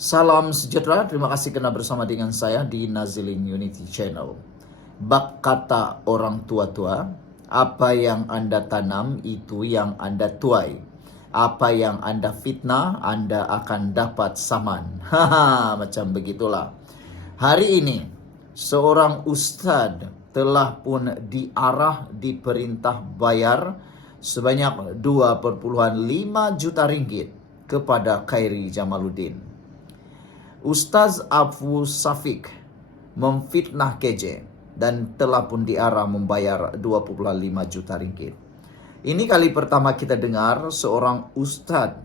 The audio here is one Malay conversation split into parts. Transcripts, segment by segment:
Salam sejahtera, terima kasih kerana bersama dengan saya di Nazilin Unity Channel. Bak kata orang tua-tua, apa yang Anda tanam itu yang Anda tuai. Apa yang Anda fitnah, Anda akan dapat saman. Haha, macam begitulah. Hari ini, seorang ustaz telah pun diperintah bayar sebanyak 2,5 juta ringgit kepada Khairi Jamaluddin. Ustaz Abu Safik memfitnah KJ dan telah pun diarah membayar 2,5 juta ringgit. Ini kali pertama kita dengar seorang ustaz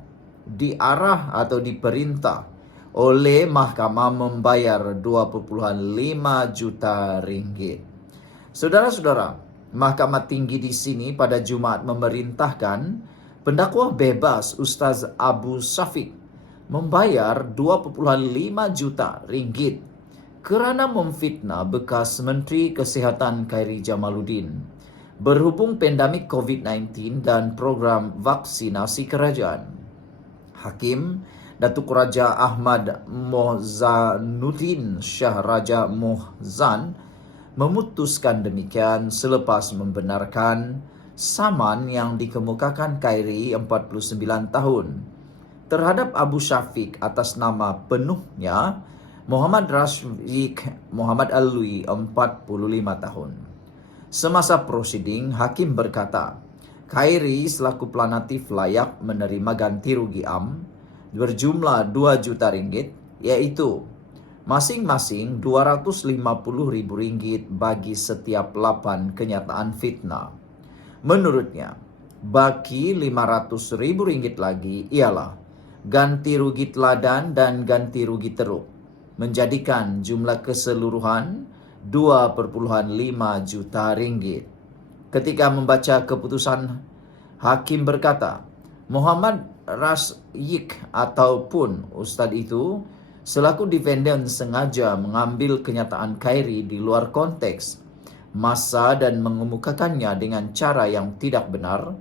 diarah atau diperintah oleh mahkamah membayar 2,5 juta ringgit. Saudara-saudara, Mahkamah Tinggi di sini pada Jumaat memerintahkan pendakwa bebas Ustaz Abu Safik membayar 2,5 juta ringgit kerana memfitnah bekas Menteri Kesihatan Khairi Jamaluddin berhubung pandemik COVID-19 dan program vaksinasi kerajaan. Hakim Datuk Raja Ahmad Mohzanuddin Shah Raja Mohzan memutuskan demikian selepas membenarkan saman yang dikemukakan Khairi 49 tahun terhadap Abu Safik atas nama penuhnya Muhammad Rashid Muhammad Alwi 45 tahun. Semasa prosiding, Hakim berkata, Khairi selaku pelanatif layak menerima ganti rugi berjumlah 2 juta ringgit, iaitu masing-masing 250 ribu ringgit bagi setiap 8 kenyataan fitnah. Menurutnya, baki 500 ribu ringgit lagi ialah ganti rugi teladan dan ganti rugi teruk, menjadikan jumlah keseluruhan 2,5 juta ringgit. Ketika membaca keputusan, Hakim berkata, Muhammad Rashid ataupun Ustaz itu selaku defendant sengaja mengambil kenyataan Khairi di luar konteks masa dan mengemukakannya dengan cara yang tidak benar,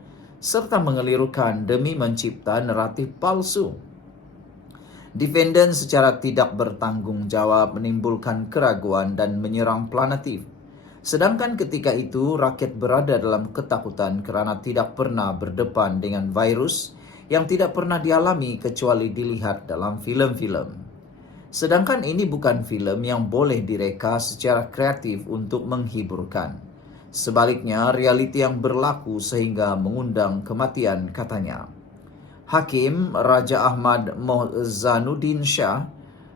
serta mengelirukan demi mencipta naratif palsu. Defendant secara tidak bertanggung jawab menimbulkan keraguan dan menyerang planatif. Sedangkan ketika itu rakyat berada dalam ketakutan kerana tidak pernah berdepan dengan virus yang tidak pernah dialami kecuali dilihat dalam filem-filem. Sedangkan ini bukan filem yang boleh direka secara kreatif untuk menghiburkan. Sebaliknya, realiti yang berlaku sehingga mengundang kematian, katanya. Hakim Raja Ahmad Mohzanuddin Shah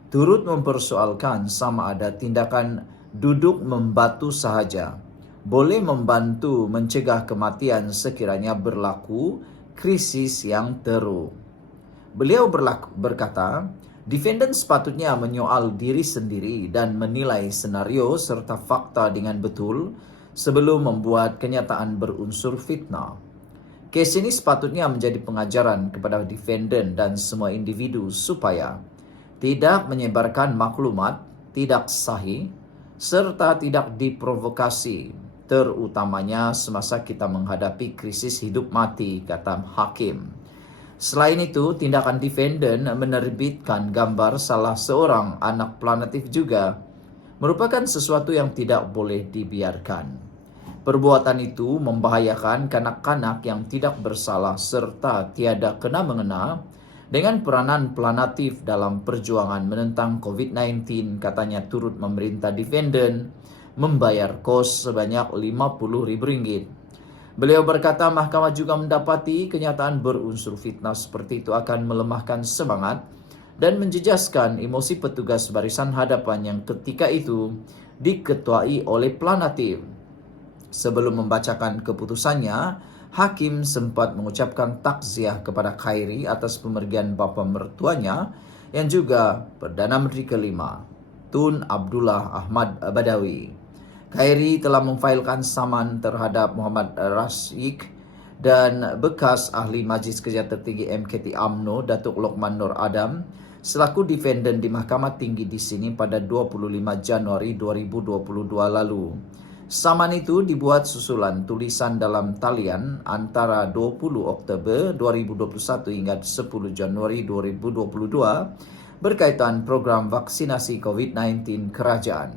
turut mempersoalkan sama ada tindakan duduk membatu sahaja boleh membantu mencegah kematian sekiranya berlaku krisis yang teruk. Beliau berkata, defendant sepatutnya menyoal diri sendiri dan menilai senario serta fakta dengan betul sebelum membuat kenyataan berunsur fitnah. Kes ini sepatutnya menjadi pengajaran kepada defendant dan semua individu supaya tidak menyebarkan maklumat tidak sahih serta tidak diprovokasi, terutamanya semasa kita menghadapi krisis hidup mati, kata Hakim. Selain itu, tindakan defendant menerbitkan gambar salah seorang anak planatif juga merupakan sesuatu yang tidak boleh dibiarkan. Perbuatan itu membahayakan kanak-kanak yang tidak bersalah serta tiada kena-mengena dengan peranan planatif dalam perjuangan menentang COVID-19, katanya turut memerintah defendant membayar kos sebanyak RM50,000. Beliau berkata mahkamah juga mendapati kenyataan berunsur fitnah seperti itu akan melemahkan semangat dan menjejaskan emosi petugas barisan hadapan yang ketika itu diketuai oleh planatif. Sebelum membacakan keputusannya, Hakim sempat mengucapkan takziah kepada Khairi atas pemergian bapa mertuanya yang juga Perdana Menteri kelima, Tun Abdullah Ahmad Badawi. Khairi telah memfailkan saman terhadap Muhammad Rashid dan bekas ahli Majlis Kerja Tertinggi MKT UMNO Datuk Lokman Nur Adam selaku defendant di Mahkamah Tinggi di sini pada 25 Januari 2022 lalu. Saman itu dibuat susulan tulisan dalam talian antara 20 Oktober 2021 hingga 10 Januari 2022 berkaitan program vaksinasi COVID-19 kerajaan.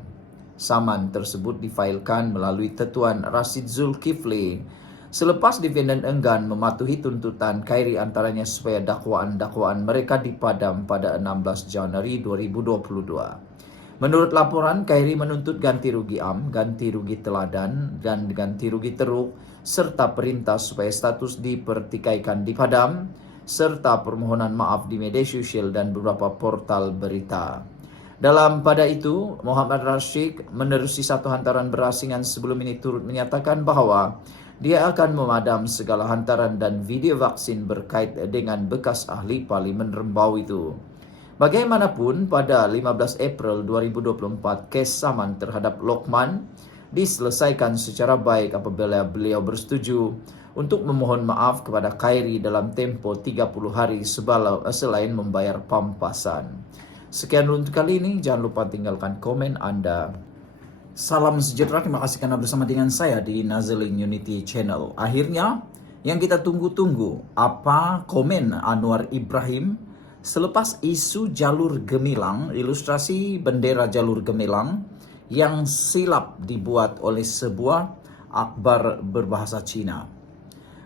Saman tersebut difailkan melalui Tetuan Rashid Zulkifli selepas defendant enggan mematuhi tuntutan Khairi antaranya supaya dakwaan-dakwaan mereka dipadam pada 16 Januari 2022. Menurut laporan, Khairi menuntut ganti rugi ganti rugi teladan, dan ganti rugi teruk, serta perintah supaya status dipertikaikan dipadam, serta permohonan maaf di media sosial dan beberapa portal berita. Pada itu, Muhammad Rashid menerusi satu hantaran berasingan sebelum ini turut menyatakan bahawa dia akan memadam segala hantaran dan video vaksin berkait dengan bekas ahli Parlimen Rembau itu. Bagaimanapun, pada 15 April 2024, kes saman terhadap Lokman diselesaikan secara baik apabila beliau bersetuju untuk memohon maaf kepada Khairi dalam tempoh 30 hari selain membayar pampasan. Sekian untuk kali ini, jangan lupa tinggalkan komen Anda. Salam sejahtera, terima kasih karena bersama dengan saya di Nazaling Unity Channel. Akhirnya, yang kita tunggu-tunggu, apa komen Anwar Ibrahim selepas isu jalur gemilang, ilustrasi bendera jalur gemilang yang silap dibuat oleh sebuah akhbar berbahasa Cina.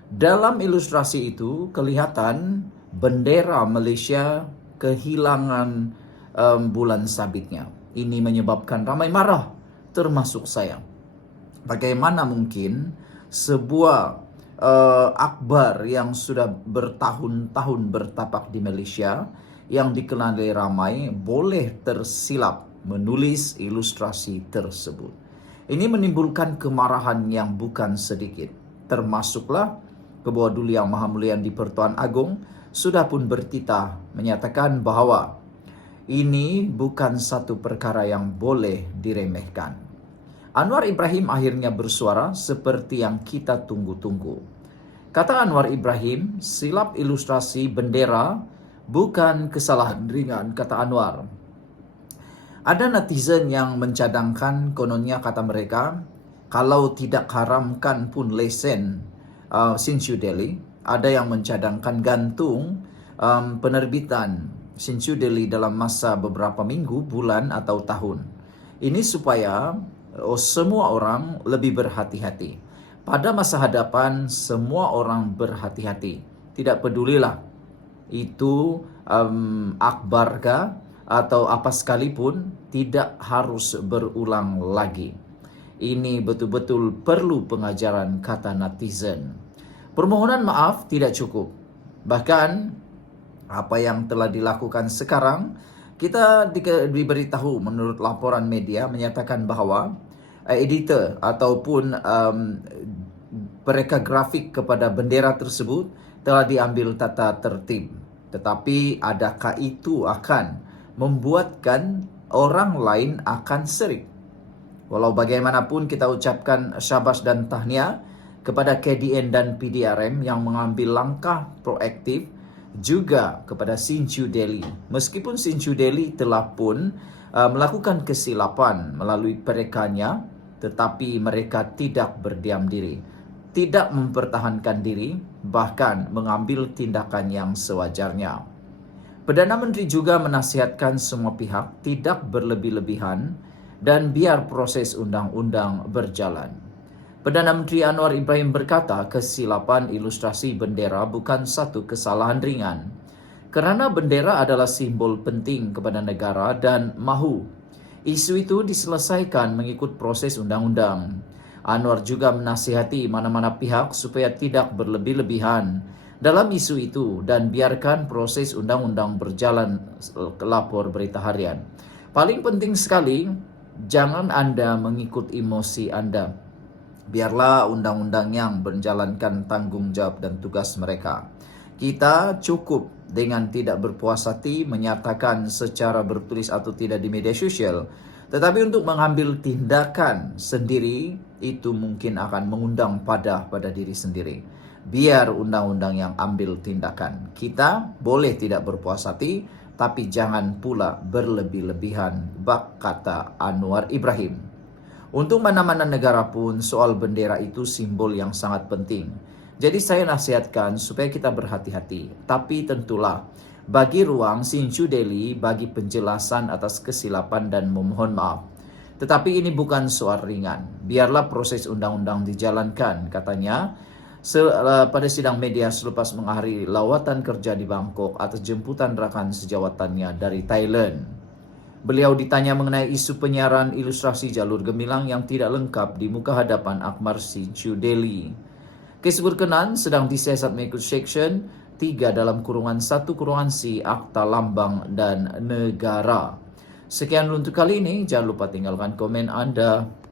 Dalam ilustrasi itu kelihatan bendera Malaysia kehilangan bulan sabitnya. Ini menyebabkan ramai marah, termasuk saya. Bagaimana mungkin sebuah akhbar yang sudah bertahun-tahun bertapak di Malaysia, yang dikenali ramai, boleh tersilap menulis ilustrasi tersebut. Ini menimbulkan kemarahan yang bukan sedikit. Termasuklah Ketua Duli Yang Maha Mulia di Pertuan Agong sudah pun bertitah menyatakan bahawa ini bukan satu perkara yang boleh diremehkan. Anwar Ibrahim akhirnya bersuara seperti yang kita tunggu-tunggu. Kata Anwar Ibrahim, silap ilustrasi bendera bukan kesalahan ringan, kata Anwar. Ada netizen yang mencadangkan, kononnya kata mereka, kalau tidak haramkan pun lesen Sinchu Delhi, ada yang mencadangkan gantung penerbitan Sinchu Delhi dalam masa beberapa minggu, bulan atau tahun. Ini supaya semua orang lebih berhati-hati. Pada masa hadapan, semua orang berhati-hati. Tidak pedulilah itu akhbarkah atau apa sekalipun, tidak harus berulang lagi. Ini betul-betul perlu pengajaran, kata netizen. Permohonan maaf tidak cukup. Bahkan apa yang telah dilakukan sekarang, kita diberitahu menurut laporan media menyatakan bahawa editor ataupun pereka grafik kepada bendera tersebut telah diambil tata tertib. Tetapi adakah itu akan membuatkan orang lain akan serik? Walau bagaimanapun, kita ucapkan syabas dan tahniah kepada KDN dan PDRM yang mengambil langkah proaktif, juga kepada Sinchu Delhi. Meskipun Sinchu Delhi telah pun melakukan kesilapan melalui perekanya, tetapi mereka tidak berdiam diri, tidak mempertahankan diri, bahkan mengambil tindakan yang sewajarnya. Perdana Menteri juga menasihatkan semua pihak tidak berlebih-lebihan dan biar proses undang-undang berjalan. Perdana Menteri Anwar Ibrahim berkata kesilapan ilustrasi bendera bukan satu kesalahan ringan, kerana bendera adalah simbol penting kepada negara dan mahu isu itu diselesaikan mengikut proses undang-undang. Anwar juga menasihati mana-mana pihak supaya tidak berlebih-lebihan dalam isu itu dan biarkan proses undang-undang berjalan, lapor Berita Harian. Paling penting sekali, jangan Anda mengikut emosi Anda. Biarlah undang-undang yang menjalankan tanggung jawab dan tugas mereka. Kita cukup dengan tidak berpuas hati menyatakan secara bertulis atau tidak di media sosial. Tetapi untuk mengambil tindakan sendiri, itu mungkin akan mengundang pada diri sendiri. Biar undang-undang yang ambil tindakan. Kita boleh tidak berpuas hati, tapi jangan pula berlebih-lebihan, kata Anwar Ibrahim. Untuk mana-mana negara pun, soal bendera itu simbol yang sangat penting. Jadi saya nasihatkan supaya kita berhati-hati. Tapi tentulah, bagi ruang Sinchu Deli bagi penjelasan atas kesilapan dan memohon maaf. Tetapi ini bukan soal ringan. Biarlah proses undang-undang dijalankan, katanya pada sidang media selepas mengakhiri lawatan kerja di Bangkok atas jemputan rakan sejawatannya dari Thailand. Beliau ditanya mengenai isu penyiaran ilustrasi jalur gemilang yang tidak lengkap di muka hadapan Akbar Sinchu Deli. Kes berkenaan sedang disiasat mengikut Section 3 dalam kurungan 1 kurungan C Akta Lambang dan Negara. Sekian untuk kali ini. Jangan lupa tinggalkan komen Anda.